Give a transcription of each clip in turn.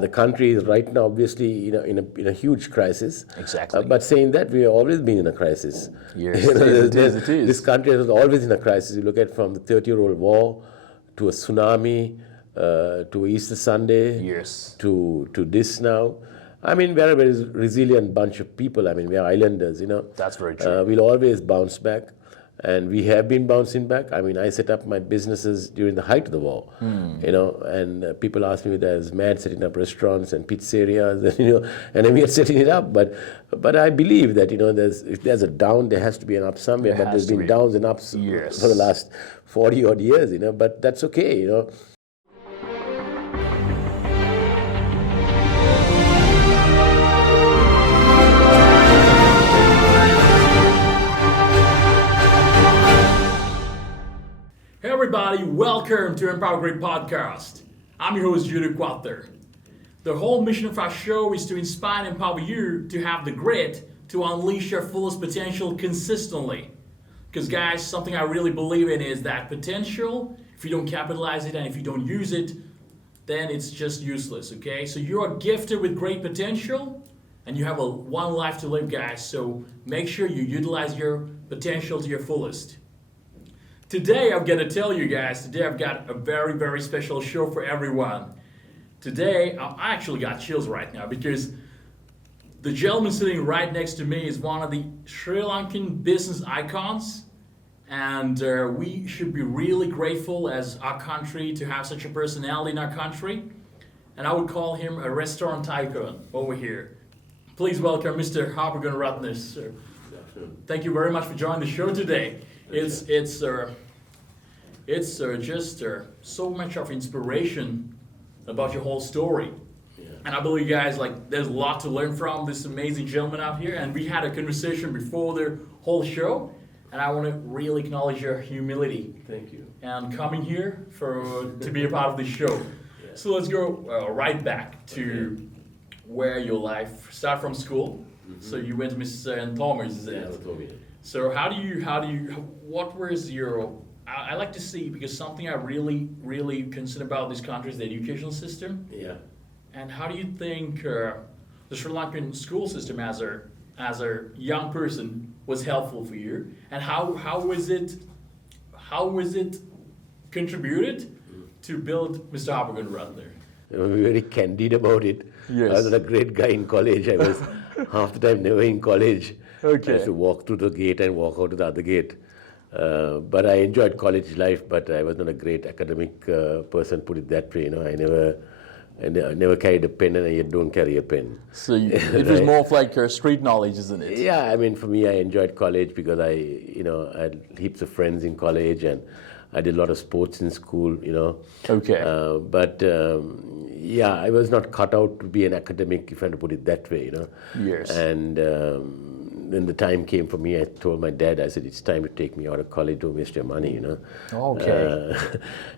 The country is right now obviously in a huge crisis. Exactly. But saying that, we have always been in a crisis. Yes, it is. This country is always in a crisis. You look at from the 30-year-old war to a tsunami to Easter Sunday Yes. to this now. I mean, we're a very resilient bunch of people. I mean, we are islanders, That's very true. We'll always bounce back. And we have been bouncing back. I mean, I set up my businesses during the height of the war, and people ask me whether I was mad setting up restaurants and pizzerias, and then we are setting it up. But I believe that, if there's a down, there has to be an up somewhere. But there's been downs and ups for the last 40 odd years, but that's okay, Hey everybody, welcome to Empower Great Podcast. I'm your host, Judy Quater. The whole mission of our show is to inspire and empower you to have the grit to unleash your fullest potential consistently. Because guys, something I really believe in is that potential, if you don't capitalize it and if you don't use it, then it's just useless, okay? So you are gifted with great potential and you have one life to live, guys. So make sure you utilize your potential to your fullest. Today, I'm going to tell you guys, I've got a very, very special show for everyone. Today, I actually got chills right now because the gentleman sitting right next to me is one of the Sri Lankan business icons. And we should be really grateful as our country to have such a personality in our country. And I would call him a restaurant tycoon over here. Please welcome Mr. Harpo Gunaratne, sir. Thank you very much for joining the show today. It's just so much of inspiration about your whole story. Yeah. And I believe you guys, there's a lot to learn from this amazing gentleman out here. And we had a conversation before the whole show. And I want to really acknowledge your humility. Thank you. And coming here to be a part of the show. Yeah. So let's go right back to where your life started from school. Mm-hmm. So you went to Mr. Thomas, is it? Yeah, so what was your, I like to see, because something I really, really concerned about this country is the educational system. Yeah. And how do you think the Sri Lankan school system as a young person was helpful for you? And how was it contributed to build Mr. Harpo Gunaratne? I was very candid about it. Yes. I was a great guy in college. I was half the time never in college. Okay. I used to walk through the gate and walk out to the other gate. But I enjoyed college life, but I was not a great academic person, put it that way. I never carried a pen, and I yet don't carry a pen. So it was more of like street knowledge, isn't it? Yeah, I mean, for me, I enjoyed college because I had heaps of friends in college, and I did a lot of sports in school, Okay. Yeah, I was not cut out to be an academic, if I had to put it that way, Yes. And when the time came for me, I told my dad, I said, it's time to take me out of college, don't waste your money, Okay.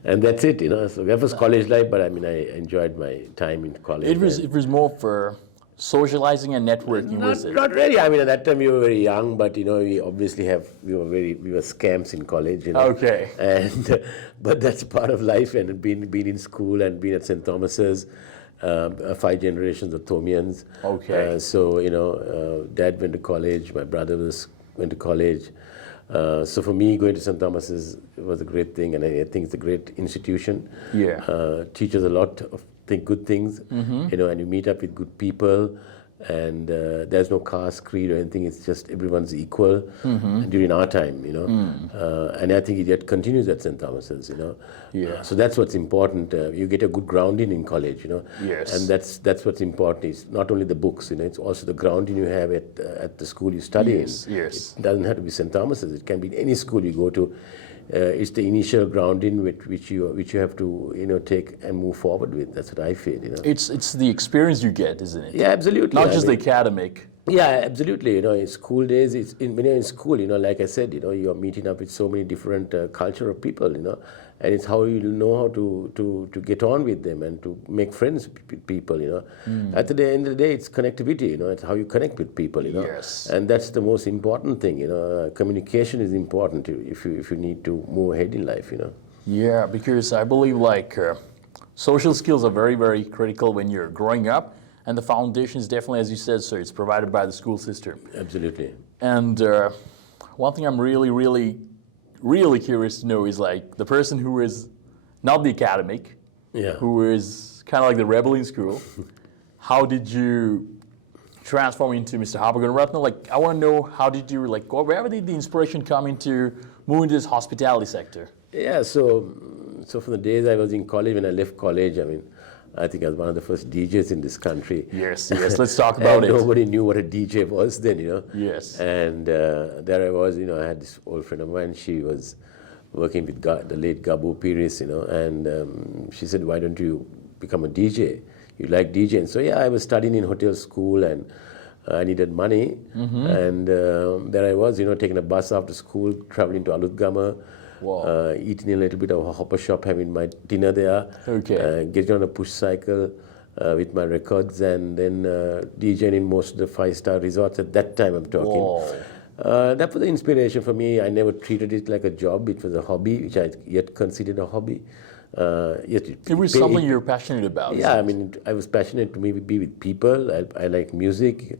And that's it, So that was college life, but I mean, I enjoyed my time in college. It was more for socializing and networking, was it? Not really. I mean, at that time we were very young, but we obviously we were scamps in college, Okay. And but that's part of life, and being in school and being at St. Thomas's, 5 generations of Thomians. Okay. Dad went to college. My brother went to college. So for me, going to St. Thomas's was a great thing, and I think it's a great institution. Yeah. Teaches a lot of good things, and you meet up with good people, and there's no caste, creed, or anything. It's just everyone's equal during our time, and I think it yet continues at St. Thomas's, Yeah. So that's what's important. You get a good grounding in college, Yes. and that's what's important. It's not only the books, it's also the grounding you have at the school you study Yes, in. yes. It doesn't have to be St. Thomas's. It can be any school you go to. It's the initial grounding which you have to take and move forward with. That's what I feel. It's the experience you get, isn't it? Yeah, absolutely. Not just the academic. Yeah, absolutely. In school days, when you're in school, like I said, you're meeting up with so many different culture of people, and it's how you know how to get on with them and to make friends with people, At the end of the day, it's connectivity, it's how you connect with people, Yes. And that's the most important thing, Communication is important if you need to move ahead in life, Yeah, because I believe social skills are very, very critical when you're growing up. And the foundation is definitely, as you said, sir, it's provided by the school system. Absolutely. And one thing I'm really, really, really curious to know is like the person who is not the academic, Yeah. who is kind of like the rebel in school, how did you transform into Mr. Harpo Gunaratna? Like, I want to know, how did you, like, where did the inspiration come into moving to this hospitality sector? Yeah, so from the days I was in college, when I left college, I mean, I think I was one of the first DJs in this country. Yes, let's talk about and it. nobody knew what a DJ was then, Yes. And there I was, I had this old friend of mine. She was working with the late Gabu Piris, and she said, why don't you become a DJ? You like DJing. So yeah, I was studying in hotel school, and I needed money. And there I was, taking a bus after school, traveling to Alutgama. Wow. Eating a little bit of a hopper shop, having my dinner there, getting on a push cycle with my records, and then DJing in most of the five-star resorts at that time I'm talking. Wow. That was the inspiration for me. I never treated it like a job. It was a hobby, which I yet considered a hobby. It was something you were passionate about. Yeah, I mean, I was passionate to maybe be with people. I like music.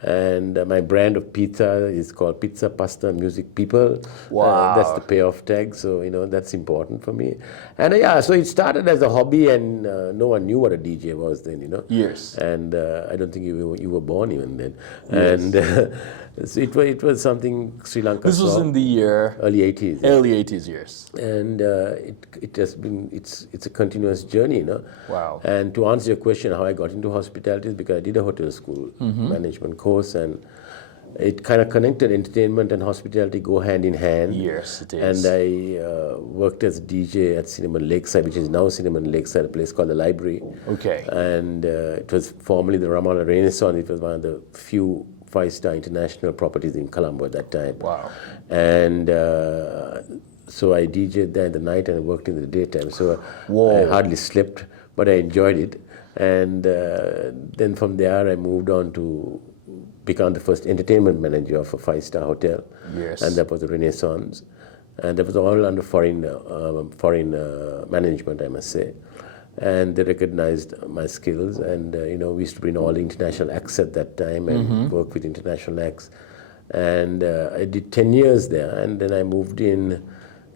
And my brand of pizza is called Pizza, Pasta, Music, People. Wow. That's the payoff tag, so that's important for me. And yeah, so it started as a hobby, and no one knew what a DJ was then, Yes. And I don't think you were born even then. Yes. And so it was something Sri Lanka This was saw. in the Early 80s. early 80s years. And it has been, it's a continuous journey, Wow. And to answer your question, how I got into hospitality is because I did a hotel school management course, and it kind of connected. Entertainment and hospitality go hand in hand. Yes, it is. And I worked as DJ at Cinnamon Lakeside, which is now Cinnamon Lakeside, a place called the Library. Okay. And it was formerly the Ramana Renaissance. It was one of the few five-star international properties in Colombo at that time. Wow. And so I DJed there in the night and I worked in the daytime. So Whoa. I hardly slept, but I enjoyed it. And then from there I moved on to become the first entertainment manager of a five-star hotel. Yes. And that was the Renaissance. And that was all under foreign management, I must say. And they recognized my skills, and we used to bring all the international acts at that time and work with international acts. And I did 10 years there, and then I moved in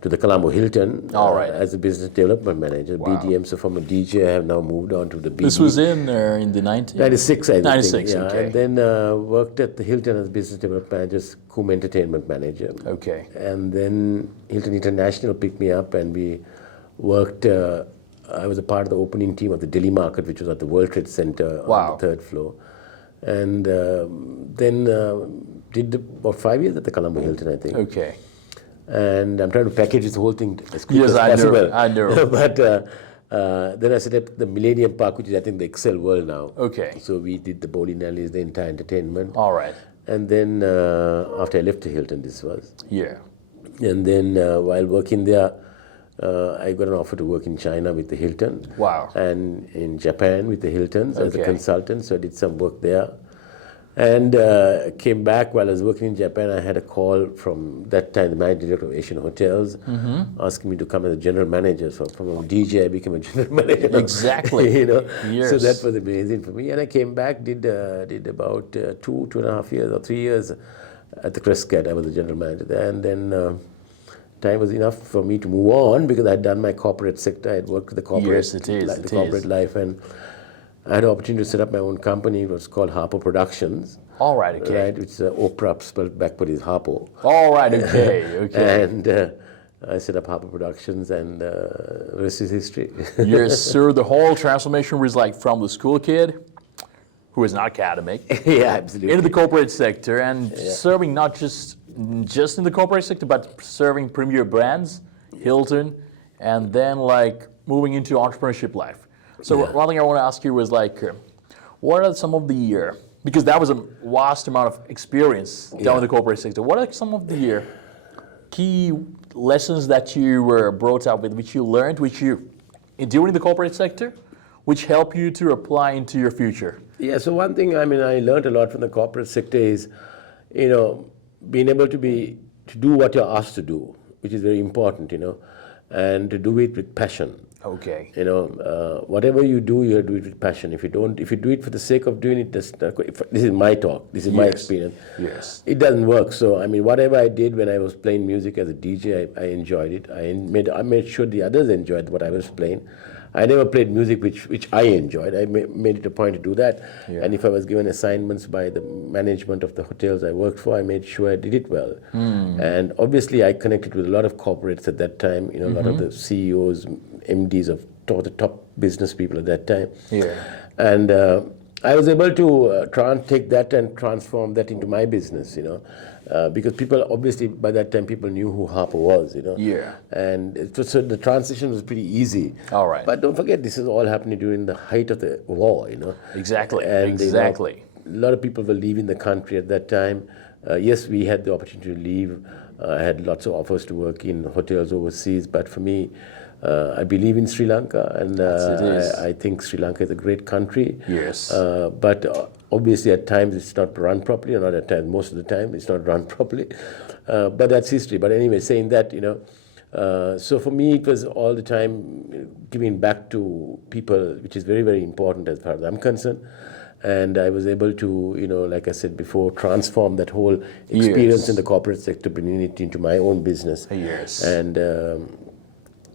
to the Colombo Hilton as a business development manager, BDM. So from a DJ, I have now moved on to the BDM. This was in the 90s? 96, I think. 96, yeah. okay. And then worked at the Hilton as business development manager, cum entertainment manager. Okay. And then Hilton International picked me up, and we worked. I was a part of the opening team of the Delhi market, which was at the World Trade Center on the 3rd floor. And then did about 5 years at the Colombo Hilton, I think. Okay. And I'm trying to package this whole thing as quick as Yes, possible. I know. But then I set up the Millennium Park, which is I think the Excel World now. Okay. So we did the bowling alleys, the entire entertainment. All right. And then after I left the Hilton, this was. Yeah. And then while working there, I got an offer to work in China with the Hilton. Wow. And in Japan with the Hiltons as a Okay. consultant. So I did some work there. And came back while I was working in Japan. I had a call from that time, the managing director of Asian Hotels, asking me to come as a general manager. So from a DJ, I became a general manager. Exactly. So Yes. that was amazing for me. And I came back, did about 2.5 years or 3 years at the Crescat. I was the general manager there. And then time was enough for me to move on because I had done my corporate sector. I had worked with the corporate, Yes, it is, the it corporate is. life, and I had an opportunity to set up my own company. It was called Harpo Productions. All right, okay. Right, which Oprah spelled backward is Harpo. All right, okay, okay. And I set up Harpo Productions, and the rest is history. Yes, sir. The whole transformation was like from the school kid, who is not academic, Yeah, absolutely. into the corporate sector and serving not just in the corporate sector, but serving premier brands, Hilton, and then like moving into entrepreneurship life. So one thing I want to ask you was like, what are some of the because that was a vast amount of experience down in the corporate sector. What are some of the key lessons that you were brought up with, which you learned, during the corporate sector, which help you to apply into your future? Yeah, so one thing, I learned a lot from the corporate sector is, being able to do what you're asked to do, which is very important, and to do it with passion. Okay. You know, whatever you do, you have to do it with passion. If you do it for the sake of doing it, this is my talk. This is my Yes. experience. Yes. It doesn't work. So I mean, whatever I did when I was playing music as a DJ, I enjoyed it. I made sure the others enjoyed what I was playing. I never played music which I enjoyed. I made it a point to do that. Yeah. And if I was given assignments by the management of the hotels I worked for, I made sure I did it well. And obviously, I connected with a lot of corporates at that time. You know, a lot of the CEOs, MDs of the top business people at that time. Yeah. And I was able to try and take that and transform that into my business, you know, because people, obviously, by that time, people knew who Harpo was, you know. Yeah. And so the transition was pretty easy. All right. But don't forget, this is all happening during the height of the war, you know. Exactly. And, Exactly. You know, a lot of people were leaving the country at that time. Yes, we had the opportunity to leave. I had lots of offers to work in hotels overseas, but for me, I believe in Sri Lanka, and I think Sri Lanka is a great country. Yes. But obviously, at times it's not run properly, or not at times, most of the time it's not run properly. But that's history. But anyway, saying that, you know, so for me, it was all the time giving back to people, which is very, very important as far as I'm concerned. And I was able to, you know, like I said before, transform that whole experience in the corporate sector, bringing it into my own business. Yes. And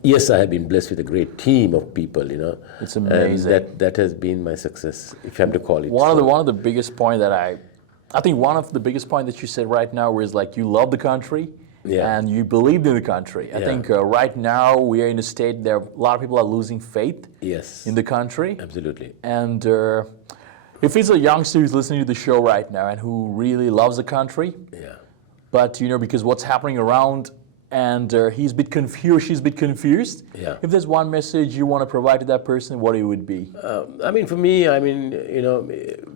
yes, I have been blessed with a great team of people, you know. It's amazing. And that has been my success, if you have to call it. One of the biggest point that I think one of the biggest point that you said right now is like you love the country. Yeah. And you believed in the country. I think right now we are in a state that a lot of people are losing faith Yes. in the country. Absolutely. And if it's a youngster who's listening to the show right now and who really loves the country, Yeah. but you know, because what's happening around, and he's a bit confused, she's a bit confused. Yeah. If there's one message you want to provide to that person, what it would be? I mean, for me, I mean, you know,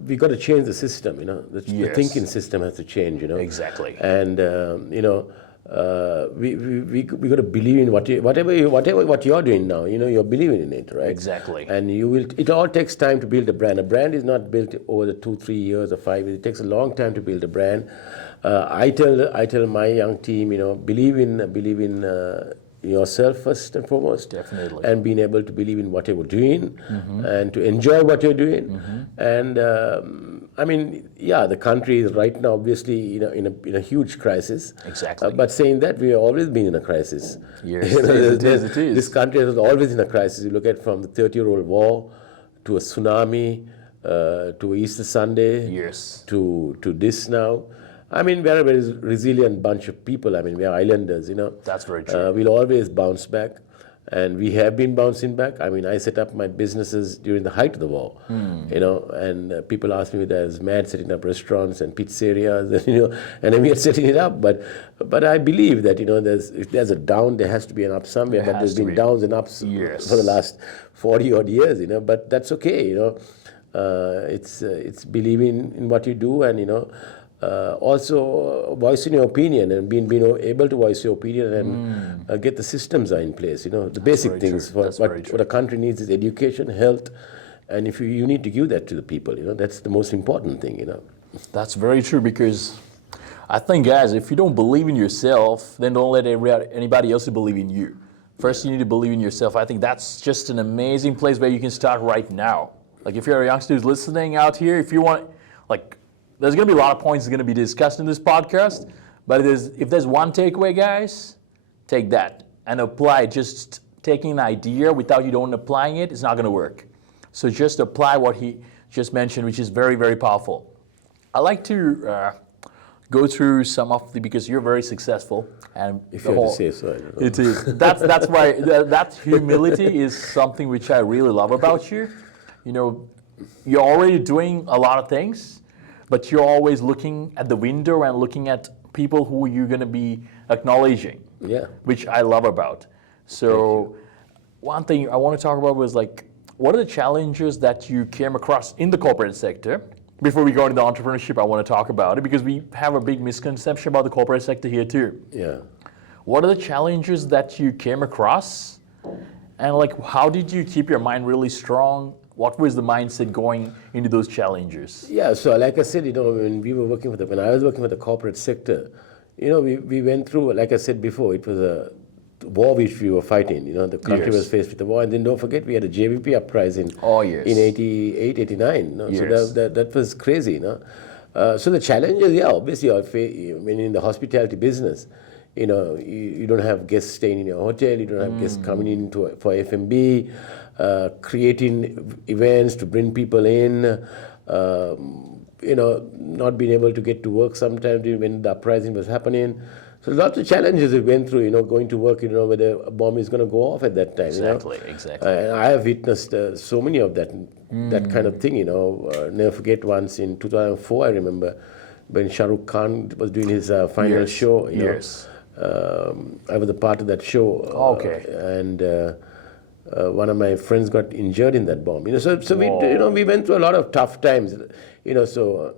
we got to change the system, you know. The Yes. thinking system has to change, you know. Exactly. And, you know, we got to believe in whatever you're doing now, you know, you're believing in it, right? Exactly. And it all takes time to build a brand. A brand is not built over the 2-3 years or 5 years. It takes a long time to build a brand. I tell my young team, you know, believe in yourself first and foremost. Definitely. And being able to believe in what you're doing and to enjoy what you're doing. And I mean, yeah, the country is right now obviously, you know, in a huge crisis. Exactly. But saying that, we have always been in a crisis. Yes, You know, it is. This country is always in a crisis. You look at from the 30-year-old war to a tsunami to Easter Sunday Yes. to this now. I mean, we're a very resilient bunch of people. I mean, we're islanders, you know. That's very true. We'll always bounce back. And we have been bouncing back. I mean, I set up my businesses during the height of the war, you know, and people ask me whether I was mad setting up restaurants and pizzerias, and, you know, and then we are setting it up. But I believe that, you know, if there's a down, there has to be an up somewhere. There But has there's to been be. downs and ups Yes. for the last 40-odd years, you know, but that's okay, you know. It's believing in what you do, and, you know, also voicing your opinion and being able to voice your opinion and get the systems are in place. You know, the basic very things. true. That's very true. What a country needs is education, health, and if you need to give that to the people. You know, that's the most important thing. You know. That's very true, because I think, guys, if you don't believe in yourself, then don't let anybody else believe in you. First, you need to believe in yourself. I think that's just an amazing place where you can start right now. Like, if you're a youngster who's listening out here, if you want, like, there's going to be a lot of points going to be discussed in this podcast, but if there's one takeaway, guys, take that and apply. Just taking an idea without you don't applying it, it's not going to work. So just apply what he just mentioned, which is very, very powerful. I like to go through some of because you're very successful, and If you have to say so, I don't know. it is. That's why that humility is something which I really love about you. You know, you're already doing a lot of things, but you're always looking at the window and looking at people who you're going to be acknowledging. Yeah. Which I love about. So one thing I want to talk about was, like, what are the challenges that you came across in the corporate sector? Before we go into the entrepreneurship, I want to talk about it, because we have a big misconception about the corporate sector here too. Yeah. What are the challenges that you came across? And, like, how did you keep your mind really strong? What was the mindset going into those challenges? Yeah, so like I said, you know, when I was working with the corporate sector, you know, we went through, like I said before, it was a war which we were fighting. The country Yes. was faced with the war, and then don't forget we had a JVP uprising. Oh, yes. In 88, 89. So Yes. that was crazy. So the challenges, obviously, when in the hospitality business, you don't have guests staying in your hotel, you don't have guests coming in for F&B, creating events to bring people in. Not being able to get to work sometimes when the uprising was happening. So lots of challenges we went through, going to work, whether a bomb is going to go off at that time. Exactly. And I have witnessed so many of that kind of thing, Never forget once in 2004, I remember, when Shah Rukh Khan was doing his final show. Yes. I was a part of that show. Okay. And one of my friends got injured in that bomb. So we went through a lot of tough times. So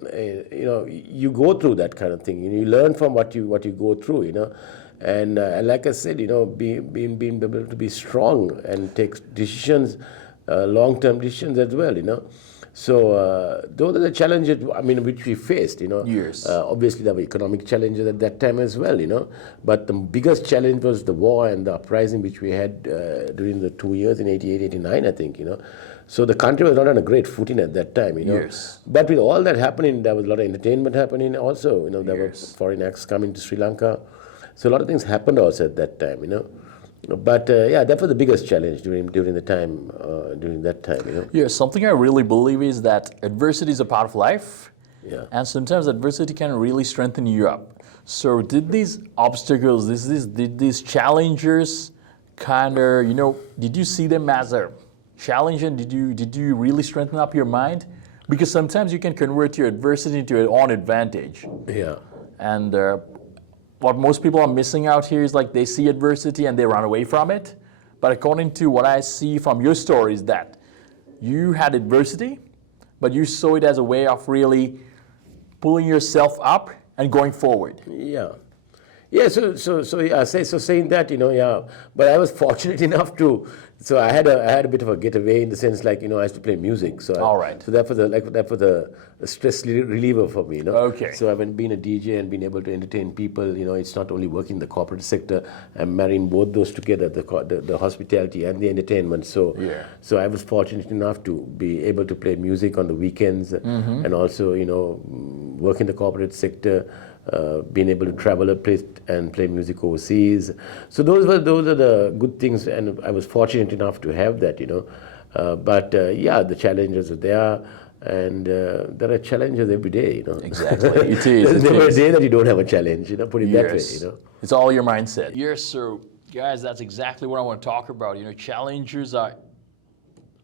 you go through that kind of thing. You learn from what you go through. And like I said, being able to be strong and take decisions, long-term decisions as well. So those are the challenges, which we faced, Yes. Obviously, there were economic challenges at that time as well, But the biggest challenge was the war and the uprising which we had during the 2 years in 88, 89, I think, So the country was not on a great footing at that time, Yes. But with all that happening, there was a lot of entertainment happening also, There were Yes. foreign acts coming to Sri Lanka. So a lot of things happened also at that time, But that was the biggest challenge during the time, during that time, Yeah, something I really believe is that adversity is a part of life. Yeah. And sometimes adversity can really strengthen you up. So did these obstacles, did these challenges kind of, did you see them as a challenge, and did you really strengthen up your mind? Because sometimes you can convert your adversity into your own advantage. Yeah. And what most people are missing out here is like they see adversity and they run away from it. But according to what I see from your story is that you had adversity, but you saw it as a way of really pulling yourself up and going forward. Yeah. Yeah, saying that, but I was fortunate enough so I had a bit of a getaway in the sense like, I used to play music. So All right. So that was a stress reliever for me, Okay. So I've been a DJ and been able to entertain people, it's not only working in the corporate sector, I'm marrying both those together, the hospitality and the entertainment. So Yeah. So I was fortunate enough to be able to play music on the weekends and also, work in the corporate sector. Being able to travel a place and play music overseas, so those are the good things, and I was fortunate enough to have that, But the challenges are there, and there are challenges every day, Exactly. It is. There's never a day that you don't have a challenge, put it that Yes. way, It's all your mindset. Yes, so guys, that's exactly what I want to talk about. Challenges are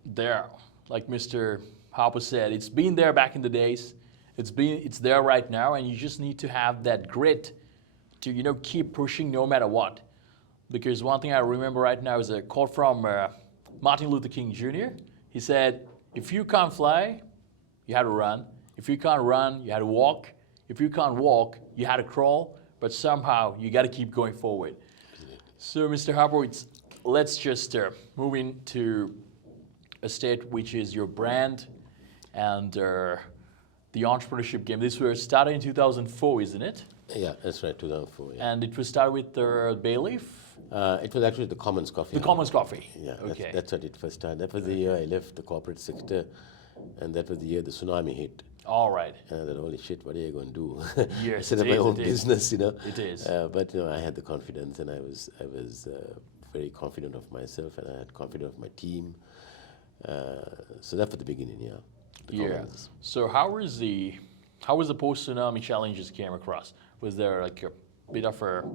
there. Like Mr. Harpo said, it's been there back in the days. It's there right now, and you just need to have that grit to keep pushing no matter what. Because one thing I remember right now is a quote from Martin Luther King Jr. He said, "If you can't fly, you had to run. If you can't run, you had to walk. If you can't walk, you had to crawl. But somehow you got to keep going forward." So, Mr. Harpo, let's just move into a state which is your brand and the entrepreneurship game. This was started in 2004, isn't it? Yeah, that's right, 2004. Yeah. And it was started with Bayleaf? It was actually the Commons Coffee. The Commons Coffee. Yeah, Okay. that's what it first started. That was the year I left the corporate sector, and that was the year the tsunami hit. All right. And I thought, holy shit, what are you going to do? Yes, Set up it my is, own it is. business, It is. But I had the confidence, and I was very confident of myself, and I had confidence of my team. So that was the beginning, yeah. The Yeah. Commons. So how was the post-tsunami challenges came across? Was there like a bit of a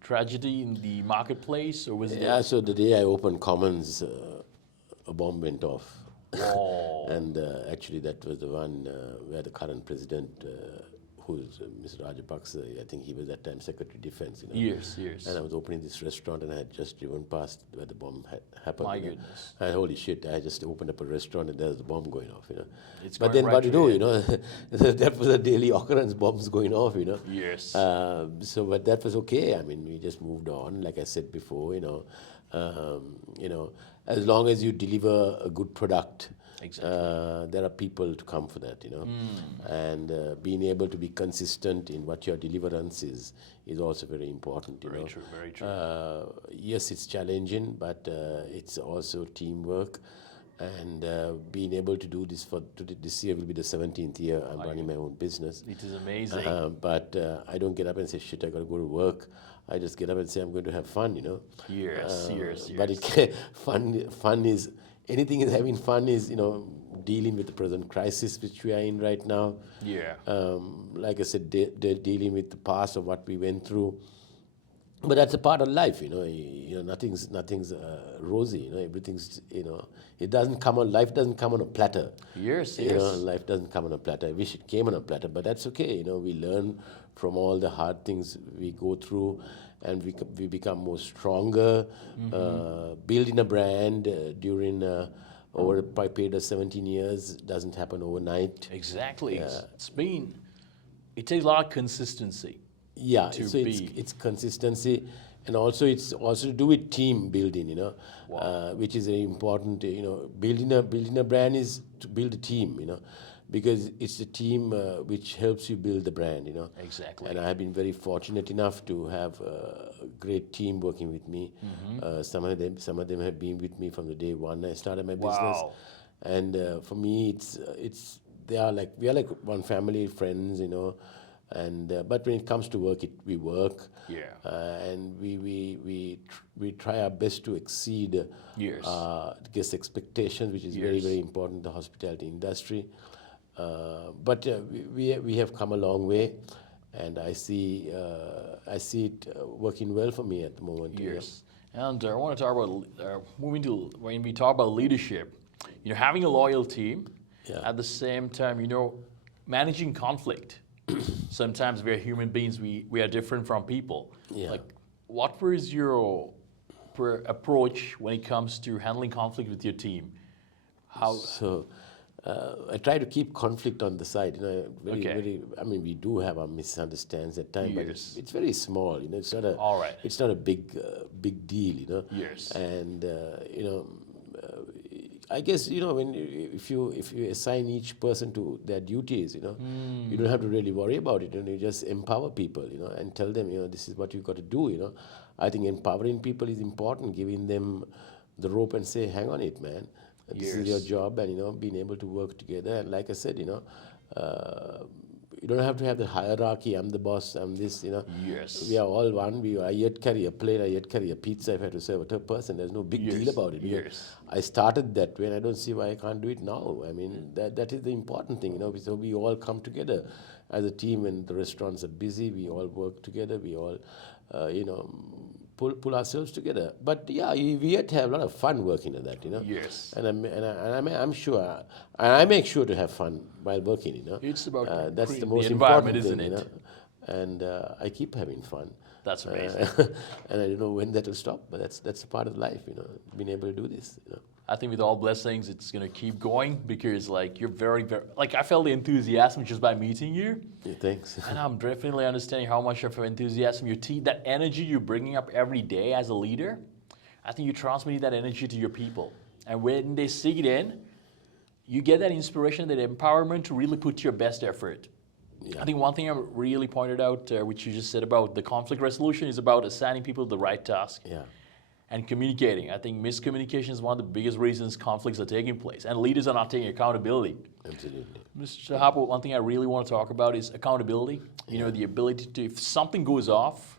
tragedy in the marketplace, or was Yeah, it? so the day I opened Commons, a bomb went off. Oh. And actually, that was the one where the current president, who's Mr. Rajapaksa, I think he was that time Secretary of Defense. Years. And I was opening this restaurant, and I had just driven past where the bomb had happened. My goodness. And holy shit! I just opened up a restaurant, and there's the bomb going off. It's But going then, right what to that was a daily occurrence. Bombs going off. Yes. But that was okay. I mean, we just moved on. Like I said before, as long as you deliver a good product. Exactly. there are people to come for that, and being able to be consistent in what your deliverance is also very important. Very true, very true. Yes, it's challenging, but it's also teamwork. And being able to do this this year will be the 17th year I'm running my own business. It is amazing. But I don't get up and say, shit, I got to go to work. I just get up and say, I'm going to have fun, Yes, yes. But fun is, anything is having fun is, dealing with the present crisis which we are in right now. Yeah. Like I said, dealing with the past of what we went through. But that's a part of life, nothing's rosy, everything's, it doesn't come on, life doesn't come on a platter. Yes, Life doesn't come on a platter. I wish it came on a platter, but that's okay, we learn from all the hard things we go through, and we become more stronger, building a brand during over a period of 17 years doesn't happen overnight. Exactly. It takes a lot of consistency. Yeah, so it's consistency, and also it's also to do with team building, which is very important. Building a brand is to build a team, because it's the team which helps you build the brand, Exactly. And I have been very fortunate enough to have a great team working with me. Some of them have been with me from the day one I started my business, Wow. and for me, we are like one family, friends, And but when it comes to work, we work. Yeah. And we try our best to exceed Yes. guest expectations, which is very, Yes. very important in the hospitality industry. But we have come a long way, and I see it working well for me at the moment. Yes. And I want to talk about moving to when we talk about leadership. Having a loyal team. Yeah. At the same time, managing conflict. Sometimes we're human beings. We are different from people. Yeah. Like, what was your approach when it comes to handling conflict with your team? How? So I try to keep conflict on the side. Okay. I mean, we do have our misunderstandings at times, but Yes. it's very small. It's not a. All right. It's not a big deal. Yes. And I guess if you assign each person to their duties, you don't have to really worry about it. You just empower people, and tell them, this is what you got to do. I think empowering people is important, giving them the rope and say, hang on it, man. This is your Yes. job, and being able to work together. And like I said, you don't have to have the hierarchy. I'm the boss. I'm this. Yes. We are all one. I yet carry a plate. I yet carry a pizza. If I have to serve a third person, there's no big deal Yes. about it. Yes. I started that way, and I don't see why I can't do it now. I mean, that is the important thing. So we all come together as a team. When the restaurants are busy, we all work together. We all, pull ourselves together. But yeah, we yet have a lot of fun working at that. Yes. And I'm sure, and I make sure to have fun while working. It's about that's creating the the most environment, important thing, isn't it? And I keep having fun. That's amazing. And I don't know when that will stop, but that's a part of life, being able to do this. I think with all blessings, it's gonna keep going because you're very, very I felt the enthusiasm just by meeting you. Yeah, thanks. And I'm definitely understanding how much of enthusiasm your team, that energy you're bringing up every day as a leader, I think you're transmitting that energy to your people. And when they see it in, you get that inspiration, that empowerment to really put your best effort. Yeah. I think one thing I really pointed out, which you just said about the conflict resolution, is about assigning people the right task. Yeah. And communicating. I think miscommunication is one of the biggest reasons conflicts are taking place, and leaders are not taking accountability. Absolutely. Mr. Harpo, one thing I really want to talk about is accountability. The ability to, if something goes off,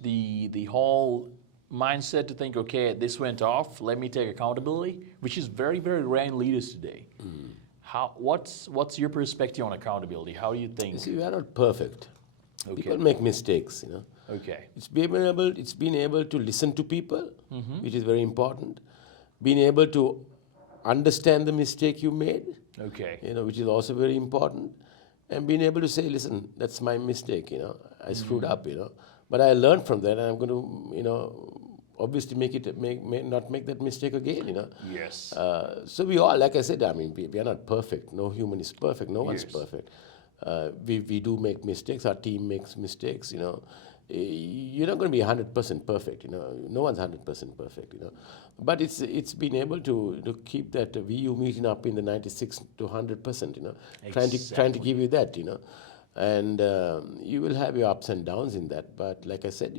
the whole mindset to think, okay, this went off, let me take accountability, which is very, very rare in leaders today. What's your perspective on accountability? How do you think? You see, we are not perfect. Okay. People make mistakes, Okay. It's being able to listen to people, which is very important. Being able to understand the mistake you made, Okay. which is also very important. And being able to say, listen, that's my mistake, I screwed up, But I learned from that, and I'm going to, obviously not make that mistake again, Yes. So we all, like I said, I mean, we are not perfect. No human is perfect. No one's Yes. perfect. We do make mistakes. Our team makes mistakes, you're not going to be 100% perfect, no one's 100% perfect, but it's been able to keep that VU meeting up in the 96 to 100%, trying to give you that, and you will have your ups and downs in that, but like I said,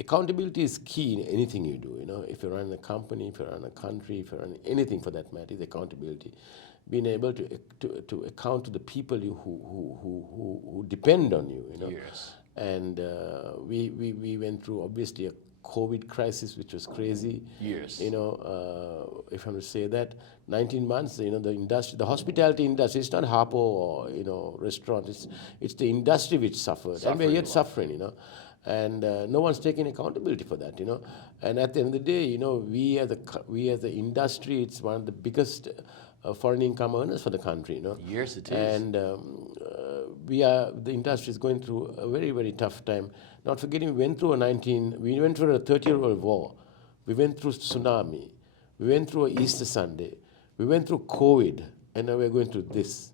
accountability is key in anything you do, if you run a company, if you run a country, if you run anything for that matter, is accountability. Being able to account to the people who depend on you, Yes. and we went through obviously a COVID crisis, which was crazy. Yes. If I'm to say that, 19 months, the industry, the hospitality industry, it's not Harpo or, restaurant, it's the industry which suffered. And we're yet suffering, and no one's taking accountability for that, And at the end of the day, we as the industry, it's one of the biggest foreign income earners for the country, Yes, it is. And the industry is going through a very, very tough time. Not forgetting, we went through a 30-year-old war. We went through tsunami. We went through a Easter Sunday. We went through COVID, and now we're going through this.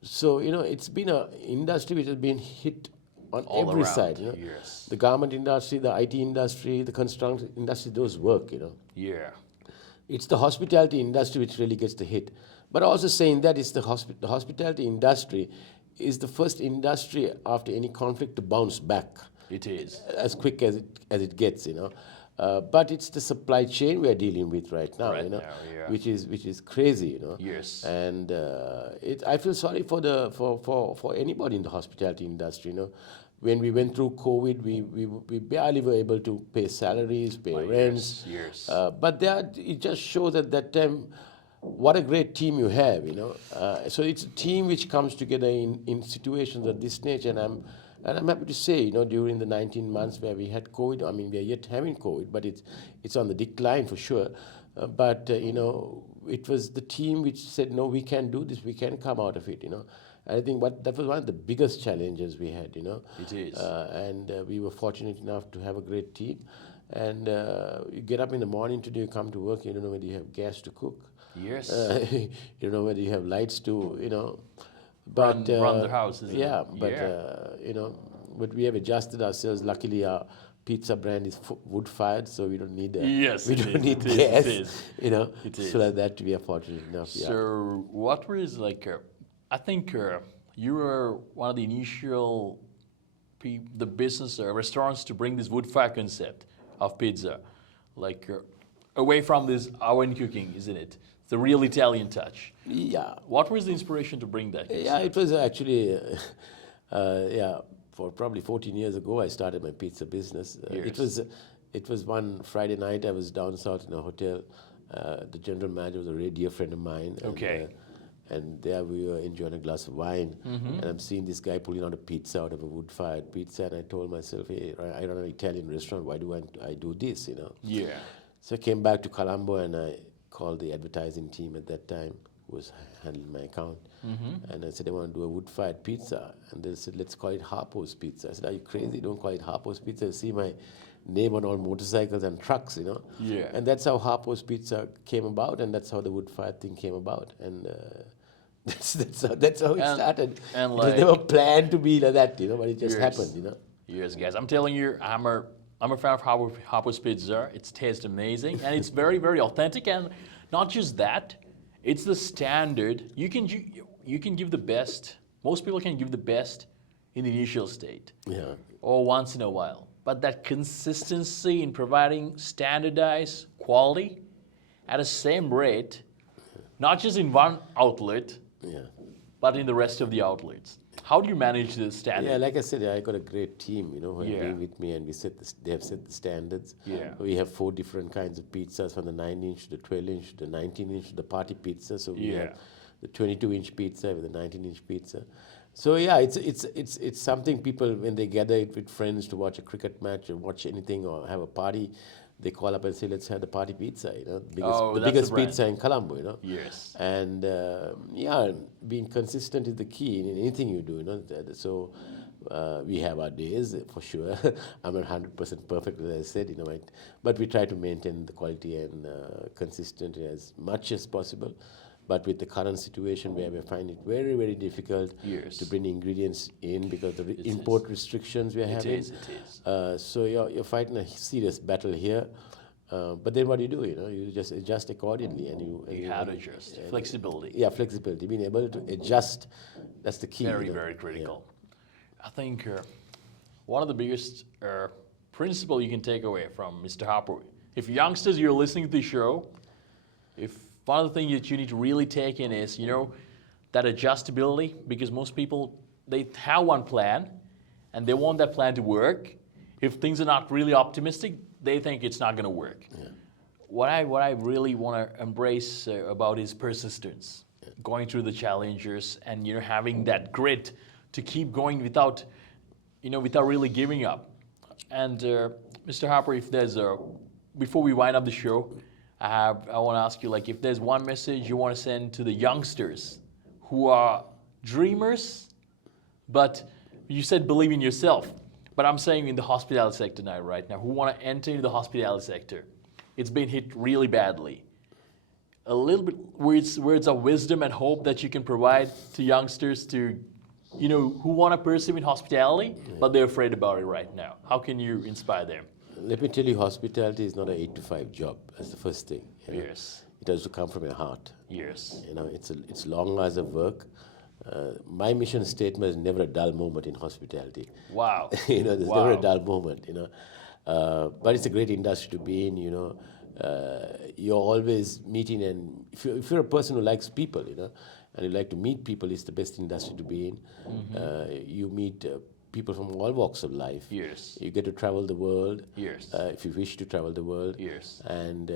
So, it's been an industry which has been hit on All every around. side, Yes. The garment industry, the IT industry, the construction industry, those work, Yeah. It's the hospitality industry which really gets the hit. But also saying that it's the hospitality industry is the first industry after any conflict to bounce back It is. as quick as it gets, But it's the supply chain we're dealing with right now, Right now, yeah. which is crazy, Yes. And I feel sorry for anybody in the hospitality industry, When we went through COVID, we barely were able to pay salaries, pay rents. Yes. But it just shows at that time what a great team you have, So it's a team which comes together in situations of this nature, and I'm happy to say, during the 19 months where we had COVID, I mean, we are yet having COVID, but it's on the decline for sure. But it was the team which said, no, we can do this, we can come out of it, And I think that was one of the biggest challenges we had, It is. And we were fortunate enough to have a great team. And you get up in the morning today, you come to work, you don't know whether you have gas to cook. Yes. You don't know whether you have lights to, Run the house, isn't yeah, it? but Yeah. but we have adjusted ourselves. Luckily, our pizza brand is wood fired, so we don't need Yes, we it don't is, need it is, gas. it is. It is. So like that we are fortunate enough. Yeah. So what was I think you were one of the initial the business restaurants to bring this wood fire concept of pizza, away from this oven cooking, isn't it? The real Italian touch. Yeah. What was the inspiration to bring that? Yeah, it was actually, for probably 14 years ago, I started my pizza business. It was one Friday night, I was down south in a hotel. The general manager was a very dear friend of mine. Okay. And there we were enjoying a glass of wine. And I'm seeing this guy pulling out a pizza out of a wood-fired pizza. And I told myself, hey, I run an Italian restaurant. Why do I do this, Yeah. So I came back to Colombo and I called the advertising team at that time, who was handling my account. And I said, I want to do a wood-fired pizza. And they said, let's call it Harpo's Pizza. I said, are you crazy? Don't call it Harpo's Pizza. You see my name on all motorcycles and trucks, Yeah. And that's how Harpo's Pizza came about, and that's how the wood-fired thing came about. And that's how it started. and it was never planned to be like that, but it just happened, Yes, guys. I'm telling you, I'm a fan of Harpo's Pizza. It tastes amazing, and it's very, very authentic. And not just that, it's the standard. You can give the best. Most people can give the best in the initial state, Yeah. or once in a while. But that consistency in providing standardized quality at the same rate, not just in one outlet, Yeah. but in the rest of the outlets. How do you manage the standard? Yeah, like I said, I got a great team, who have Yeah. been with me, and they have set the standards. Yeah. We have 4 different kinds of pizzas, from the 9-inch, the 12-inch, the 19-inch, the party pizza. So we Yeah. have the 22-inch pizza with the 19-inch pizza. So yeah, it's something people, when they gather it with friends to watch a cricket match or watch anything or have a party, they call up and say, let's have the party pizza, the that's biggest the brand. pizza in Colombo, Yes. And being consistent is the key in anything you do, So we have our days for sure. I'm not 100% perfect, as I said, but we try to maintain the quality and consistency as much as possible. But with the current situation where we find it very, very difficult Yes. to bring ingredients in because of the It import is. restrictions we are having. It is. So you're fighting a serious battle here. But then what do? You just adjust accordingly, and You have to adjust. Flexibility. yeah, flexibility, being able to adjust. That's the key. Very, very critical. I think one of the biggest principle you can take away from Mr. Harpo, if youngsters you're listening to the show, if one of the things that you need to really take in is, that adjustability, because most people, they have one plan and they want that plan to work. If things are not really optimistic, they think it's not going to work. Yeah. What I really want to embrace about is persistence, going through the challenges and having that grit to keep going without really giving up. And Mr. Harpo, if there's before we wind up the show, I want to ask you, if there's one message you want to send to the youngsters who are dreamers, but you said believe in yourself. But I'm saying in the hospitality sector right now, who want to enter into the hospitality sector. It's been hit really badly. A little bit words of wisdom and hope that you can provide to youngsters to, who want to pursue in hospitality, but they're afraid about it right now. How can you inspire them? Let me tell you, hospitality is not an 8 to 5 job. That's the first thing. Yes. It has to come from your heart. Yes. It's long hours of work. My mission statement is never a dull moment in hospitality. Wow. There's Wow. never a dull moment. But it's a great industry to be in. You're always meeting, and if you're a person who likes people, and you like to meet people, it's the best industry to be in. You meet people from all walks of life. Yes. You get to travel the world. Yes. If you wish to travel the world. Yes. And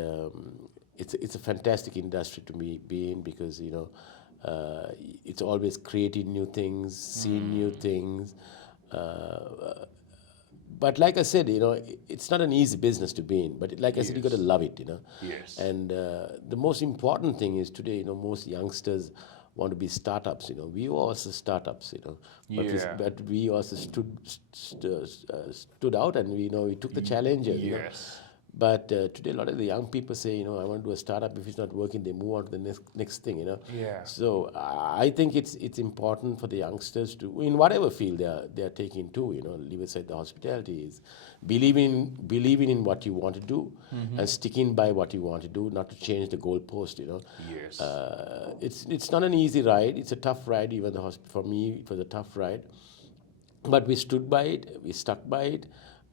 it's a fantastic industry to be in because it's always creating new things, seeing new things. But like I said, it's not an easy business to be in. But like I said, you got to love it, Yes. And the most important thing is today, most youngsters want to be startups. We were also startups. But we also stood out, and we took the challenges. Yes. But today, a lot of the young people say, I want to do a startup. If it's not working, they move on to the next thing, Yeah. So I think it's important for the youngsters to, in whatever field they are taking to, leave aside the hospitality, is believing in what you want to do and sticking by what you want to do, not to change the goalpost, Yes. It's not an easy ride. It's a tough ride. Even for me, it was a tough ride. But we stood by it, we stuck by it,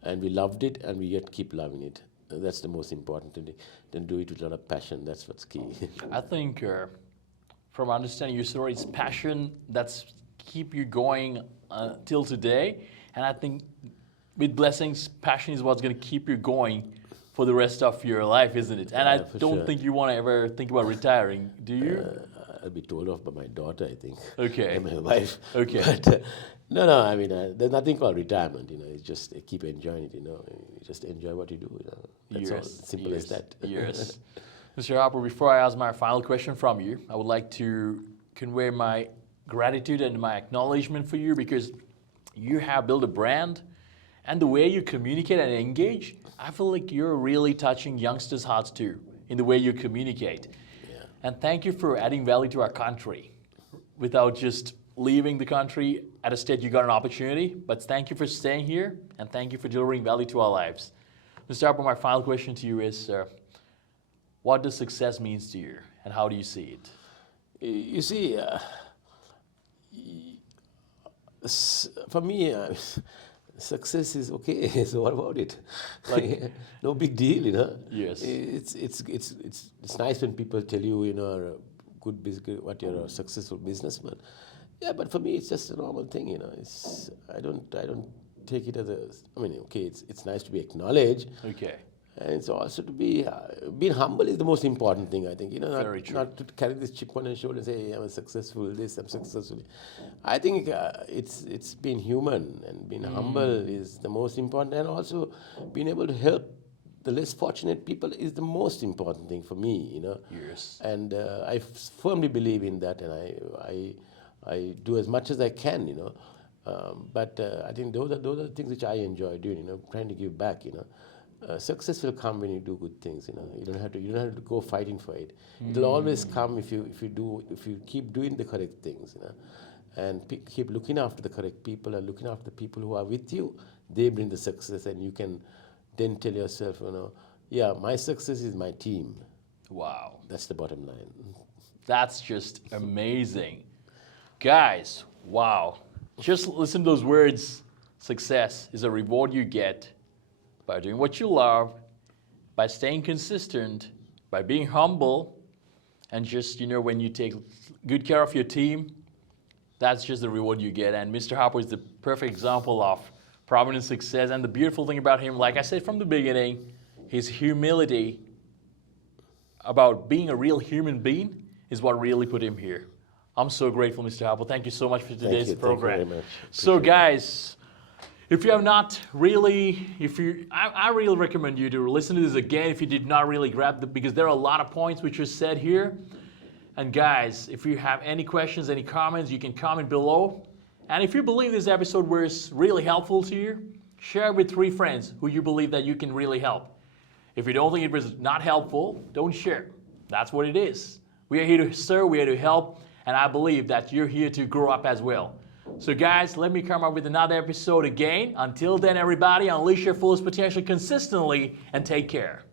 and we loved it, and we yet keep loving it. That's the most important thing. Then do it with a lot of passion. That's what's key. I think from understanding your story, it's passion that's keep you going till today. And I think with blessings, passion is what's going to keep you going for the rest of your life, isn't it? And I don't think you want to ever think about retiring, do you? I'll be told off by my daughter, I think. Okay. And my wife. Okay. But no, I mean, there's nothing called retirement, It's just keep enjoying it, You just enjoy what you do, That's all. Simple as that. Yes. Mr. Harpo, before I ask my final question from you, I would like to convey my gratitude and my acknowledgement for you because you have built a brand and the way you communicate and engage, I feel like you're really touching youngsters' hearts too in the way you communicate. Yeah. And thank you for adding value to our country without just leaving the country at a stage you got an opportunity, but thank you for staying here and thank you for delivering value to our lives. Mr. Harpo, my final question to you is, what does success means to you and how do you see it? You see, for me, success is okay. So what about it? No big deal, Yes. It's nice when people tell you, you're a good business, what you're a successful businessman. Yeah, but for me, it's just a normal thing, I don't take it as it's nice to be acknowledged. Okay. And it's also to be, being humble is the most important thing, I think. Very true. Not to carry this chip on your shoulder and say, hey, I'm successful, I'm successful. I think it's being human and being humble is the most important. And also being able to help the less fortunate people is the most important thing for me, Yes. And I firmly believe in that, and I do as much as I can, But I think those are the things which I enjoy doing, trying to give back, Success will come when you do good things. You don't have to go fighting for it. It'll always come if you keep doing the correct things. And keep looking after the correct people and looking after the people who are with you. They bring the success, and you can then tell yourself, yeah, my success is my team. Wow. That's the bottom line. That's just amazing. Guys, wow. Just listen to those words. Success is a reward you get by doing what you love, by staying consistent, by being humble, and just, when you take good care of your team, that's just the reward you get. And Mr. Harpo is the perfect example of prominent success. And the beautiful thing about him, like I said from the beginning, his humility about being a real human being is what really put him here. I'm so grateful, Mr. Harpo. Thank you so much for today's program. Thank you very much. So guys, if you have not really, I really recommend you to listen to this again if you did not really grab because there are a lot of points which are said here. And guys, if you have any questions, any comments, you can comment below. And if you believe this episode was really helpful to you, share it with 3 friends who you believe that you can really help. If you don't think it was not helpful, don't share. That's what it is. We are here to serve, we are here to help, and I believe that you're here to grow up as well. So guys, let me come up with another episode again. Until then, everybody, unleash your fullest potential consistently and take care.